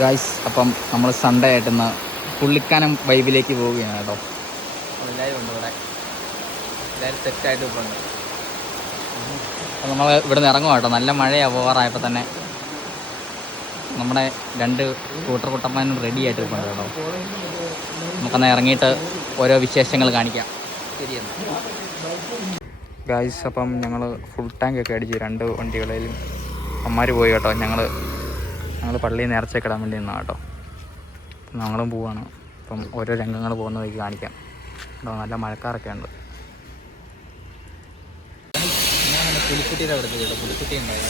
Guys, അപ്പം നമ്മൾ Sunday ആയിട്ടിന്ന് Pullikkanam വൈബിലേക്ക് പോവുകയാണ് കേട്ടോ. അപ്പോൾ എല്ലാവരും ഉണ്ട് ഇവിടെ, എല്ലാവരും സെറ്റായിട്ട് ഇപ്പോൾ ഉണ്ട്. അപ്പോൾ നമ്മൾ ഇവിടെ നിന്ന് ഇറങ്ങുക കേട്ടോ. നല്ല മഴയാണ് പോകാറായപ്പോൾ തന്നെ. നമ്മുടെ 2 സ്കൂട്ടർ കുട്ടന്മാരും റെഡി ആയിട്ട് ഇപ്പോൾ ഉണ്ട് കേട്ടോ. നമുക്കെന്നാൽ ഇറങ്ങിയിട്ട് ഓരോ വിശേഷങ്ങൾ കാണിക്കാം. ശരിയെന്ന് ഗായ്സ്. അപ്പം ഞങ്ങൾ ഫുൾ ടാങ്കൊക്കെ അടിച്ച് 2 വണ്ടികളിലും അമ്മമാർ പോയി കേട്ടോ. ഞങ്ങൾ പള്ളിയിൽ നേർച്ചയൊക്കെ ഇടാൻ വേണ്ടി നിന്നാണ് കേട്ടോ. ഞങ്ങളും പോവാണ്. അപ്പം ഓരോ രംഗങ്ങൾ പോകുന്നതൊക്കെ കാണിക്കാം കേട്ടോ. നല്ല മഴക്കാറൊക്കെ ഉണ്ട്. പുലിക്കുട്ടിയുടെ അവിടെ കേട്ടോ. പുലിക്കുട്ടി ഉണ്ടായി.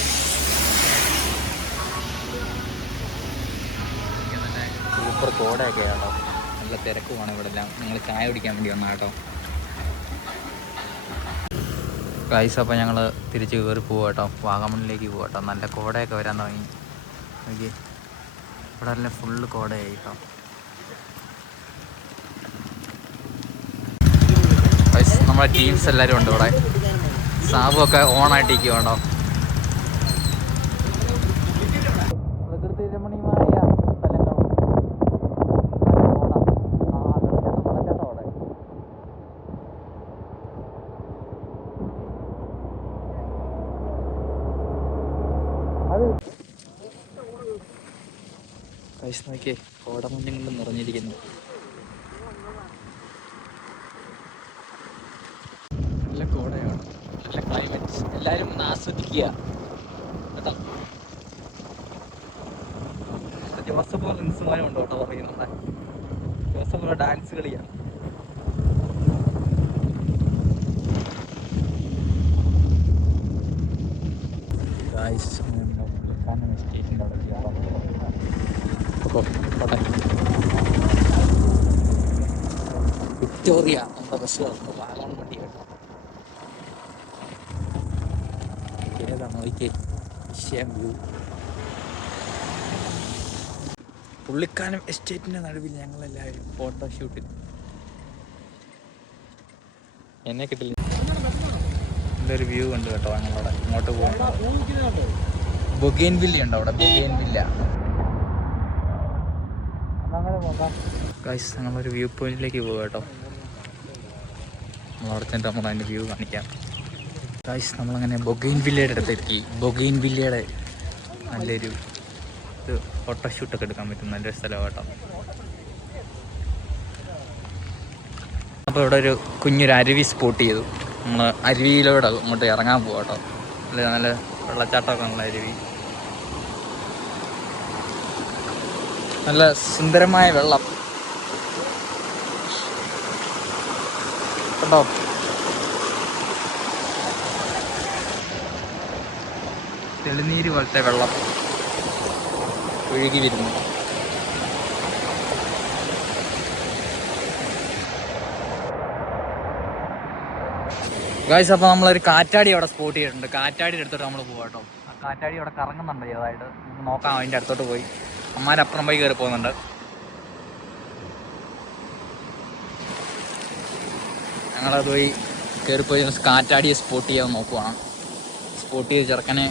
സൂപ്പർ കോടയൊക്കെ കേട്ടോ. നല്ല തിരക്കുമാണ് ഇവിടെ എല്ലാം. ഞങ്ങൾ ചായ കുടിക്കാൻ വേണ്ടി വന്നാൽ കേട്ടോ. ഗൈസ്, അപ്പോൾ ഞങ്ങൾ തിരിച്ച് കയറി പോവുക കേട്ടോ. വാഗമണ്ണിലേക്ക് പോവുക കേട്ടോ. നല്ല കോടയൊക്കെ വരാൻ തുടങ്ങി. ഓക്കെ, ഇവിടെ എല്ലാം ഫുള്ള് കോടയായി കേട്ടോ. ഗൈസ്, നമ്മുടെ ടീംസ് എല്ലാവരും ഉണ്ട് ഇവിടെ. സാബുമൊക്കെ ഓണായിട്ടിരിക്കുക കേട്ടോ. പ്രകൃതി രമണീയമായ സ്ഥലങ്ങൾ. ഗൈസ് നോക്കിയേ, കോടമഞ്ഞും കൊണ്ട് നിറഞ്ഞിരിക്കുന്നു. നല്ല കോടയാണ്, നല്ല ക്ലൈമറ്റ്. എല്ലാവരും ഒന്ന് ആസ്വദിക്കുക കേട്ടോ. ജോസഫ് ഇൻസുമാരും ഉണ്ട് കേട്ടോ പറയുന്നുണ്ട്. ജോസഫ് ഡാൻസ് കളിയാണ്. ഗൈസ്, സ്റ്റേഷൻ്റെ അവിടെ വിക്ടോറിയ നമ്മുടെ ബസ് കിടന്നു. വാഗമൺ വണ്ടി കേട്ടോ. ഏതാണ് നോക്കിയേ, വിഷയം വ്യൂ. പുള്ളിക്കാനം എസ്റ്റേറ്റിൻ്റെ നടുവിൽ ഞങ്ങളെല്ലാവരും ഫോട്ടോഷൂട്ടിൽ. എന്നെ കിട്ടില്ല. നല്ലൊരു വ്യൂ ഉണ്ട് കേട്ടോ. ഞങ്ങളവിടെ ഇങ്ങോട്ട് പോകുന്നത് ബൊഗെയിൻ വില്ല ഉണ്ട് അവിടെ. ബൊഗെയിൻ വില്ല. ഗൈസ്, ഞങ്ങളൊരു വ്യൂ പോയിന്റിലേക്ക് പോകുക കേട്ടോ. നമ്മളവിടെ ചെന്നിട്ട് നമ്മൾ അതിൻ്റെ വ്യൂ കാണിക്കാം. ഗൈസ്, നമ്മളങ്ങനെ ബൊഗെയിൻ വില്ലയുടെ അടുത്തെത്തി. ബൊഗെയിൻ വില്ലയുടെ നല്ലൊരു ഫോട്ടോഷൂട്ടൊക്കെ എടുക്കാൻ പറ്റും നല്ലൊരു സ്ഥലമാണ് കേട്ടോ. അപ്പോൾ ഇവിടെ ഒരു കുഞ്ഞൊരു അരുവി സ്പോട്ട് ചെയ്തു. നമ്മൾ അരുവിയിലൂടെ അങ്ങോട്ട് ഇറങ്ങാൻ പോകാം കേട്ടോ. നല്ല വെള്ളച്ചാട്ടമൊക്കെ ഉള്ള അരുവി. നല്ല സുന്ദരമായ വെള്ളം കേട്ടോ. തെളിനീര് പോലത്തെ വെള്ളം ഒഴുകി വരുന്നു. ഗായ്സ്, അപ്പോൾ നമ്മളൊരു കാറ്റാടി അവിടെ സ്പോട്ട് ചെയ്തിട്ടുണ്ട്. കാറ്റാടിയുടെ അടുത്തോട്ട് നമ്മൾ പോകാം കേട്ടോ. ആ കാറ്റാടി അവിടെ കറങ്ങുന്നുണ്ട് ചെറുതായിട്ട്. നമുക്ക് നോക്കാം. അതിൻ്റെ അടുത്തോട്ട് പോയി അമ്മമാരപ്പുറം പോയി കയറി പോകുന്നുണ്ട്. ഞങ്ങളത് പോയി കയറിപ്പോയി കാറ്റാടിയെ സ്പോട്ട് ചെയ്യാൻ നോക്കുവാണ്. സ്പോട്ട് ചെയ്ത് ചെറുക്കനെ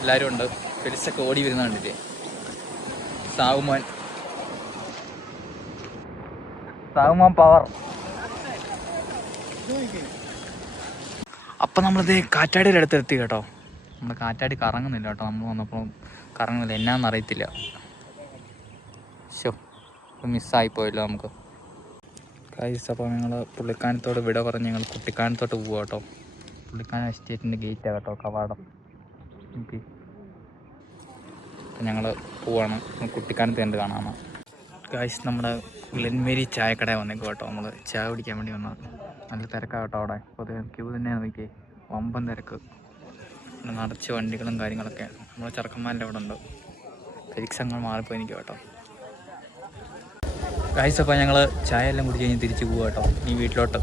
എല്ലാവരും ഉണ്ട്. ഫെലിസൊക്കെ ഓടി വരുന്ന കണ്ടില്ലേ. സാവുമോൻ പവർ. അപ്പം നമ്മളിത് കാറ്റാടിയുടെ അടുത്തെത്തി കേട്ടോ. നമ്മൾ കാറ്റാടി കറങ്ങുന്നില്ല കേട്ടോ. നമ്മൾ വന്നപ്പോൾ കറങ്ങുന്നില്ല. എന്നാന്ന് അറിയത്തില്ല. മിസ്സായിപ്പോയല്ലോ നമുക്ക്. ഗൈസ്, അപ്പോൾ ഞങ്ങൾ പുള്ളിക്കാനത്തോട് വിട പറഞ്ഞ് ഞങ്ങൾ കുട്ടിക്കാനത്തോട്ട് പോവാം കേട്ടോ. പുള്ളിക്കാനം എസ്റ്റേറ്റിൻ്റെ ഗേറ്റാണ് കേട്ടോ, കവാടം. ഓക്കെ, അപ്പം ഞങ്ങൾ പോവാണ്. കുട്ടിക്കാനത്ത് കണ്ട് കാണാമെന്ന്. ഗൈസ്, നമ്മുടെ ഗ്ലെൻമേരി ചായക്കടയിൽ വന്നേക്കും കേട്ടോ. നമ്മൾ ചായ കുടിക്കാൻ വേണ്ടി വന്നത്. നല്ല തിരക്കാണ് കേട്ടോ അവിടെ. അപ്പോൾ ക്യൂ തന്നെ നോക്കിയേ, വമ്പൻ തിരക്ക്. നിറച്ച് വണ്ടികളും കാര്യങ്ങളൊക്കെ. നമ്മൾ ചെറുക്കന്മാരുടെ അവിടെ ഉണ്ട്. ഫെലിക്സ് അങ്ങ് മാറിപ്പോയി എനിക്ക് കേട്ടോ. ഗൈസ്, അപ്പോൾ ഞങ്ങൾ ചായ എല്ലാം കുടിച്ച് കഴിഞ്ഞ് തിരിച്ച് പോവുക കേട്ടോ. ഈ വീട്ടിലോട്ട്.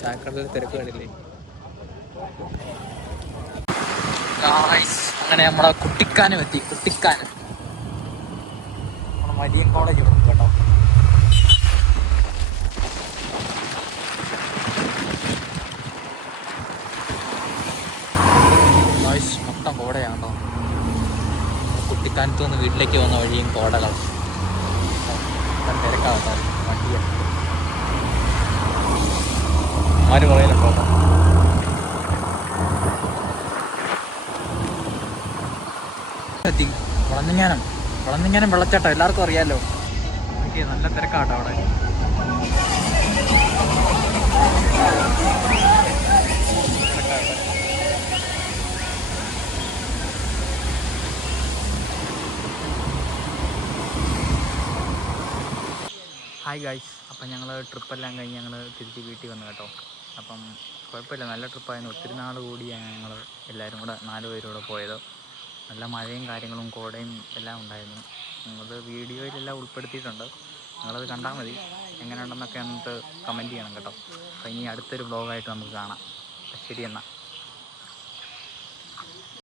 ചായക്കടയിൽ തിരക്ക് കണ്ടില്ലേ. ഗൈസ്, അങ്ങനെ നമ്മളെ കുട്ടിക്കാനം എത്തി. കുട്ടിക്കാനം നമ്മുടെ മരിയൻ കോളേജ് ഇവിടെ കേട്ടോ. മൊത്തം കോടയാണ് കേട്ടോ. കുട്ടിക്കാനത്തു നിന്ന് വീട്ടിലേക്ക് വന്ന വഴിയും കോടകൾ തിരക്കാവട്ടോ വണ്ടിയ ആര് പറയലുണ്ടോ വളഞ്ഞിങ്ങാനം വെള്ളച്ചാട്ടം എല്ലാവർക്കും അറിയാമല്ലോ. നല്ല തിരക്കാട്ടോ അവിടെ. ഹായ് ഗായ്സ്, അപ്പം ഞങ്ങൾ ട്രിപ്പെല്ലാം കഴിഞ്ഞ് ഞങ്ങൾ തിരിച്ച് വീട്ടിൽ വന്നു കേട്ടോ. അപ്പം കുഴപ്പമില്ല, നല്ല ട്രിപ്പായിരുന്നു. ഒത്തിരി നാൾ കൂടിയാണ് ഞങ്ങൾ എല്ലാവരും കൂടെ 4 പേരും കൂടെ പോയത്. നല്ല മഴയും കാര്യങ്ങളും കോടയും എല്ലാം ഉണ്ടായിരുന്നു. ഞങ്ങളത് വീഡിയോയിലെല്ലാം ഉൾപ്പെടുത്തിയിട്ടുണ്ട്. നിങ്ങളത് കണ്ടാൽ മതി. എങ്ങനെയുണ്ടെന്നൊക്കെ എന്നിട്ട് കമൻറ്റ് ചെയ്യണം കേട്ടോ. അപ്പോൾ ഇനി അടുത്തൊരു വ്ളോഗായിട്ട് നമുക്ക് കാണാം. ശരി എന്നാൽ.